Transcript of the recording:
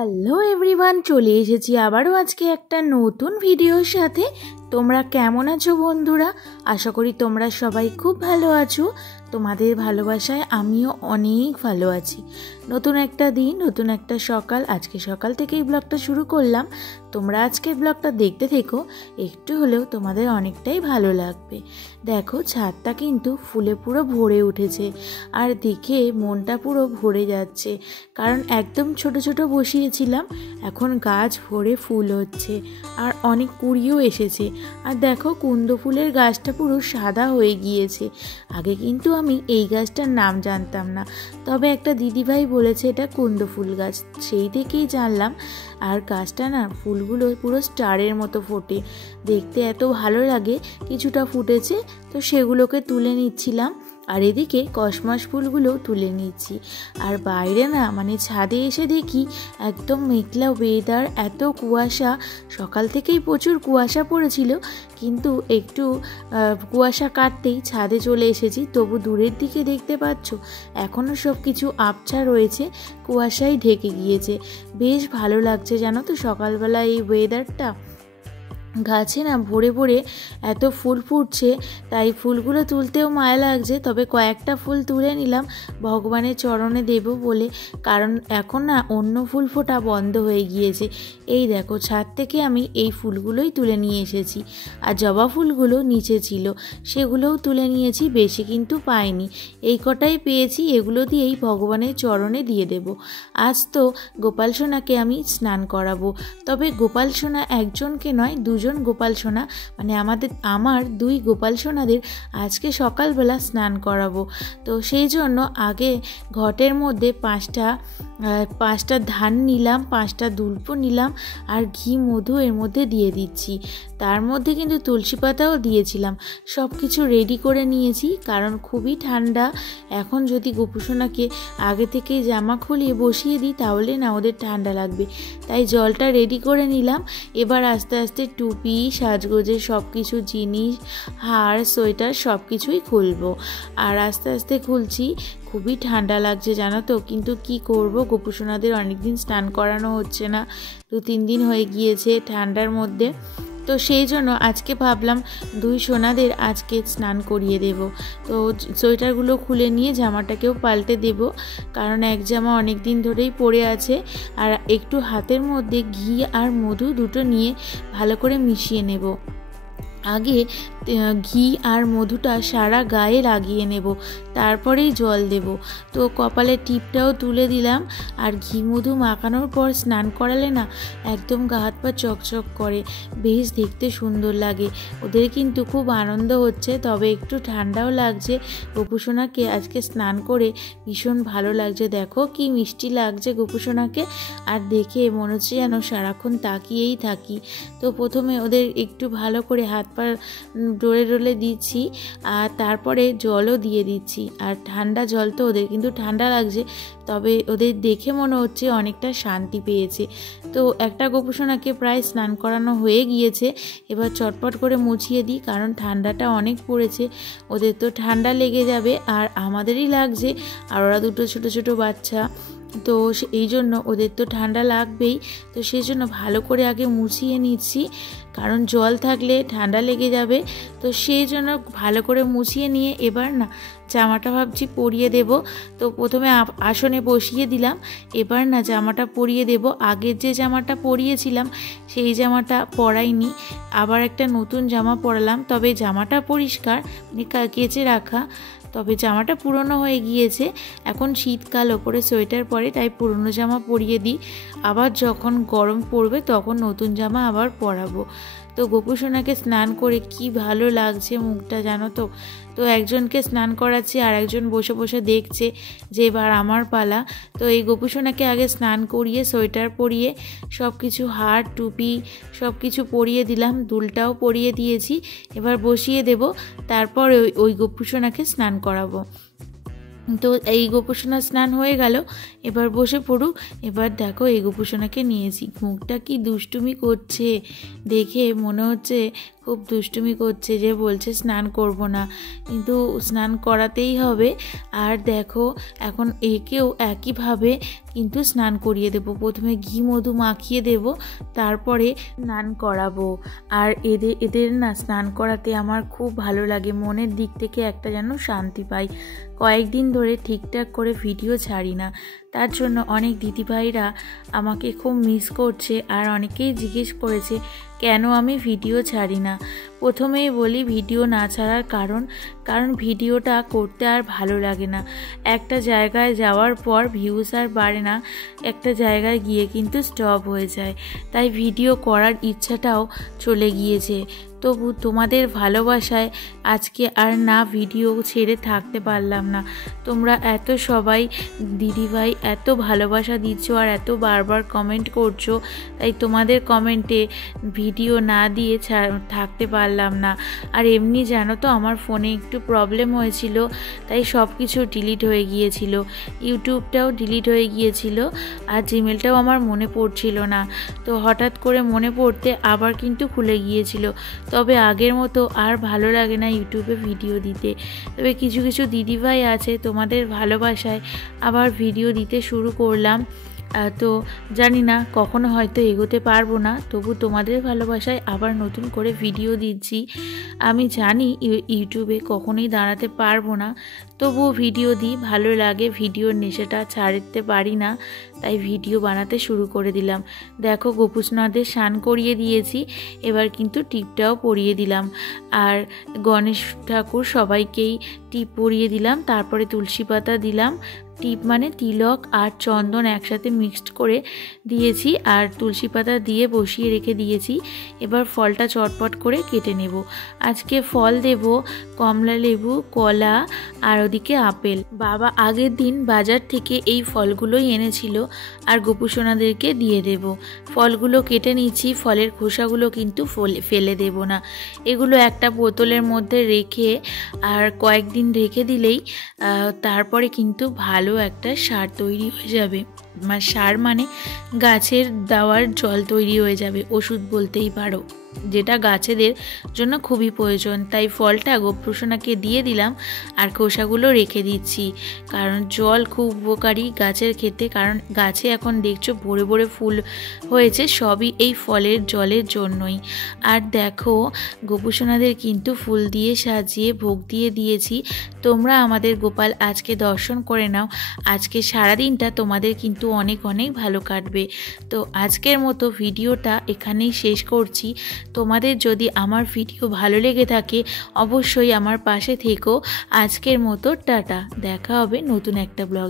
Hello everyone, চলে এসেছি আবারও আজকে একটা নতুন ভিডিওর সাথে। তোমরা কেমন আছো বন্ধুরা? আশা করি তোমরা সবাই খুব ভালো আছো। তোমাদের ভালোবাসায় আমিও অনেক ভালো আছি। নতুন একটা দিন, নতুন একটা সকাল। আজকে সকাল থেকেই ব্লগটা শুরু করলাম। তোমরা আজকের ব্লগটা দেখতে থেকো, একটু হলেও তোমাদের অনেকটাই ভালো লাগবে। দেখো, ছাদটা কিন্তু ফুলে পুরো ভরে উঠেছে, আর দেখে মনটা পুরো ভরে যাচ্ছে। কারণ একদম ছোট ছোট বসিয়েছিলাম, এখন গাছ ভরে ফুল হচ্ছে, আর অনেক কুঁড়িও এসেছে। আর দেখো, কুন্দ ফুলের গাছটা পুরো সাদা হয়ে গিয়েছে। আগে কিন্তু আমি এই গাছটার নাম জানতাম না, তবে একটা দিদিভাই বলেছে এটা কুন্দ ফুল গাছ, সেই থেকেই জানলাম। আর গাছটা না, ফুলগুলো পুরো স্টারের মতো ফোটে, দেখতে এত ভালো লাগে। কিছুটা ফুটেছে, তো সেগুলোকে তুলে নিচ্ছিলাম, আর এদিকে কসমাস ফুলগুলোও তুলে নিচ্ছি। আর বাইরে না, মানে ছাদে এসে দেখি একদম মেঘলা ওয়েদার, এত কুয়াশা। সকাল থেকেই প্রচুর কুয়াশা পড়েছিল, কিন্তু একটু কুয়াশা কাটতেই ছাদে চলে এসেছি। তবু দূরের দিকে দেখতে পাচ্ছ এখনও সব কিছু আবছা রয়েছে, কুয়াশায় ঢেকে গিয়েছে। বেশ ভালো লাগছে জানো তো সকালবেলা এই ওয়েদারটা। গাছে না ভরে ভরে এত ফুল ফুটছে, তাই ফুলগুলো তুলতেও মায়া লাগছে। তবে কয়েকটা ফুল তুলে নিলাম ভগবানের চরণে দেব বলে, কারণ এখন না অন্য ফুল ফোটা বন্ধ হয়ে গিয়েছে। এই দেখো, ছাদ থেকে আমি এই ফুলগুলোই তুলে নিয়ে এসেছি। আর জবা ফুলগুলো নিচে ছিল, সেগুলোও তুলে নিয়েছি, বেশি কিন্তু পাইনি। এই কটাই পেয়েছি, এগুলো দিয়েই ভগবানের চরণে দিয়ে দেব। আজ তো গোপাল সোনাকে আমি স্নান করাবো। তবে গোপাল সোনা একজনকে নয়, দুজন গোপাল সোনা, মানে আমার দুই গোপাল সোনাদের আজকে সকালবেলা স্নান করাবো। তো সেই জন্য আগে ঘটের মধ্যে পাঁচটা ধান নিলাম, 5টা দুল্প নিলাম, আর ঘি মধু এর মধ্যে দিয়ে দিচ্ছি। তার মধ্যে কিন্তু তুলসী পাতাও দিয়েছিলাম। সব কিছু রেডি করে নিয়েছি, কারণ খুবই ঠান্ডা। এখন যদি গোপুসোনাকে আগে থেকে জামা খুলিয়ে বসিয়ে দিই, তাহলে না ওদের ঠান্ডা লাগবে। তাই জলটা রেডি করে নিলাম। এবার আস্তে আস্তে টুপি, সাজগোজের সব কিছু জিনিস, হার, সোয়েটার সব কিছুই খুলবো। আর আস্তে আস্তে খুলছি। খুবই ঠান্ডা লাগছে জানো তো, কিন্তু কি করব, গোপুসোনাদের অনেকদিন স্নান করানো হচ্ছে না, 2-3 দিন হয়ে গিয়েছে ঠান্ডার মধ্যে। তো সেই জন্য আজকে ভাবলাম দুই সোনাদের আজকে স্নান করিয়ে দেব। তো সোয়েটারগুলো খুলে নিয়ে জামাটাকেও পাল্টে দেব, কারণ এক জামা অনেক দিন ধরেই পরে আছে। আর একটু হাতের মধ্যে ঘি আর মধু দুটো নিয়ে ভালো করে মিশিয়ে নেব। আগে ঘি আর মধুটা সারা গায়ে লাগিয়ে নেব, তারপরেই জল দেব। তো কপালে টিপটাও তুলে দিলাম। আর ঘি মধু মাখানোর পর স্নান করালে না একদম গা হাত পা চকচক করে, বেশ দেখতে সুন্দর লাগে। ওদের কিন্তু খুব আনন্দ হচ্ছে, তবে একটু ঠান্ডাও লাগছে। গোপুসোনাকে আজকে স্নান করে ভীষণ ভালো লাগছে। দেখো কি মিষ্টি লাগছে গোপুসোনাকে, আর দেখে মনে হচ্ছে যেন সারাক্ষণ তাকিয়েই থাকি। তো প্রথমে ওদের একটু ভালো করে হাত পা ডলে ডলে দিচ্ছি, আর তারপরে জলও দিয়ে দিচ্ছি। আর ঠান্ডা জল তো, ওদের কিন্তু ঠান্ডা লাগছে, তবে ওদের দেখে মনে হচ্ছে অনেকটা শান্তি পেয়েছে। তো একটা গোপুসোনাকে প্রায় স্নান করানো হয়ে গিয়েছে। এবার চটপট করে মুছিয়ে দিই, কারণ ঠান্ডাটা অনেক পড়েছে। ওদের তো ঠান্ডা লেগে যাবে, আর আমাদেরই লাগছে। আর ওরা দুটো ছোট ছোট বাচ্চা, তো এই জন্য ওদের তো ঠান্ডা লাগবেই। তো সেই জন্য ভালো করে আগে মুছিয়ে নিচ্ছি, কারণ জল থাকলে ঠান্ডা লেগে যাবে। তো সেই জন্য ভালো করে মুছিয়ে নিয়ে এবার না জামাটা ভাবছি পরিয়ে দেব। তো প্রথমে আসনে বসিয়ে দিলাম, এবার না জামাটা পরিয়ে দেব। আগের যে জামাটা পরিয়েছিলাম সেই জামাটা পরাইনি, আবার একটা নতুন জামা পরালাম। তবে জামাটা পরিষ্কার, মানে কেচে রাখা, তবে জামাটা পুরনো হয়ে গিয়েছে। এখন শীতকাল, ওপরে সোয়েটার পরে, তাই পুরনো জামা পরিয়ে দিই। আবার যখন গরম পড়বে তখন নতুন জামা আবার পরাবো। তো গোপুসোনাকে স্নান করে কি ভালো লাগছে মুখটা জানো তো। তো একজনকে স্নান করাচ্ছি, আর একজন বসে বসে দেখছে যে এবার আমার পালা। তো এই গোপুসোনাকে আগে স্নান করিয়ে সোয়েটার পরিয়ে সব কিছু, হার, টুপি সব কিছু পরিয়ে দিলাম, দুলটাও পরিয়ে দিয়েছি। এবার বসিয়ে দেব, তারপর ওই গোপুসোনাকে স্নান করাবো। তো এই গোপুসোনা স্নান হয়ে গেল, এবার বসে পড়ুক। এবার দেখো, এই গোপুসোনাকে নিয়েছি, মুখটা কি দুষ্টুমি করছে, দেখে মনে হচ্ছে খুব দুষ্টুমি করছে, যে বলছে স্নান করব না, কিন্তু স্নান করাতেই হবে। আর দেখো এখন একেও একইভাবে কিন্তু স্নান করিয়ে দেব। প্রথমে ঘি মধু মাখিয়ে দেব, তারপরে স্নান করাবো। আর এদের না স্নান করাতে আমার খুব ভালো লাগে, মনের দিক থেকে একটা যেন শান্তি পাই। কয়েকদিন ধরে ঠিকঠাক করে ভিডিও ছাড়ি না, তার জন্য অনেক দিদিভাইরা আমাকে খুব মিস করছে, আর অনেকেই জিজ্ঞেস করেছে কেন আমি ভিডিও ছাড়ি না। প্রথমেই বলি ভিডিও না ছাড়ার কারণ ভিডিওটা করতে আর ভালো লাগে না। একটা জায়গায় যাওয়ার পর ভিউজ আর বাড়ে না, একটা জায়গায় গিয়ে কিন্তু স্টপ হয়ে যায়, তাই ভিডিও করার ইচ্ছাটাও চলে গিয়েছে। তবু তোমাদের ভালোবাসায় আজকে আর না ভিডিও ছেড়ে থাকতে পারলাম না। তোমরা এত সবাই দিদিভাই এত ভালোবাসা দিচ্ছ আর এত বারবার কমেন্ট করছো, তাই তোমাদের কমেন্টে ভিডিও না দিয়ে থাকতে পারলাম না। আর এমনি জানো তো আমার ফোনে একটু প্রবলেম হয়েছিল, তাই সব কিছু ডিলিট হয়ে গিয়েছিল, ইউটিউবটাও ডিলিট হয়ে গিয়েছিল, আর জিমেলটাও আমার মনে পড়ছিল না। তো হঠাৎ করে মনে পড়তে আবার কিন্তু খুলে গিয়েছিল। তবে আগের মতো আর ভালো লাগে না ইউটিউবে ভিডিও দিতে। তবে কিছু কিছু দিদিভাই আছে, তোমাদের ভালোবাসায় আবার ভিডিও দিতে শুরু করলাম। তো জানি না কখনো হয়তো এগোতে পারবো না, তবু তোমাদের ভালোবাসায় আবার নতুন করে ভিডিও দিচ্ছি। আমি জানি ইউটিউবে কখনোই দাঁড়াতে পারবো না, তবুও ভিডিও দিই, ভালো লাগে, ভিডিওর নেশাটা ছাড়তে পারি না, তাই ভিডিও বানাতে শুরু করে দিলাম। দেখো গোপুসোনাদের স্নান করিয়ে দিয়েছি, এবার কিন্তু টিপটাও পরিয়ে দিলাম। আর গণেশ ঠাকুর সবাইকেই টিপ পরিয়ে দিলাম, তারপরে তুলসী পাতা দিলাম। টিপ মানে তিলক আর চন্দন একসাথে মিক্সড করে দিয়েছি, আর তুলসী পাতা দিয়ে বসিয়ে রেখে দিয়েছি। এবার ফলটা চটপট করে কেটে নেব। আজকে ফল দেব কমলা লেবু, কলা, আর ওদিকে আপেল। বাবা আগের দিন বাজার থেকে এই ফলগুলোই এনেছিল, আর গোপুসোনাদেরকে দিয়ে দেব। ফলগুলো কেটে নিচ্ছি, ফলের খোসাগুলো কিন্তু ফেলে দেব না। এগুলো একটা বোতলের মধ্যে রেখে আর কয়েকদিন রেখে দিলেই তারপরে কিন্তু ভালো একটা সার তৈরি হয়ে যাবে। সার মানে গাছের দেওয়ার জল তৈরি হয়ে যাবে, ওষুধ বলতেই পারো, যেটা গাছেদের জন্য খুবই প্রয়োজন। তাই ফলটা গোপুসোনাকে দিয়ে দিলাম, আর খোসাগুলো রেখে দিচ্ছি, কারণ জল খুব উপকারী গাছের খেতে। কারণ গাছে এখন দেখছো ভরে ভরে ফুল হয়েছে, সবই এই ফলের জলের জন্যই। আর দেখো গোপুসোনাদের কিন্তু ফুল দিয়ে সাজিয়ে ভোগ দিয়ে দিয়েছি। তোমরা আমাদের গোপাল আজকে দর্শন করে নাও, আজকে সারাদিনটা তোমাদের কিন্তু অনেক অনেক ভালো কাটবে। তো আজকের মতো ভিডিওটা এখানেই শেষ করছি। তোমাদের যদি আমার ভিডিও ভালো লেগে থাকে অবশ্যই আমার পাশে থেকো। আজকের মতো টাটা, দেখা হবে নতুন একটা ব্লগে।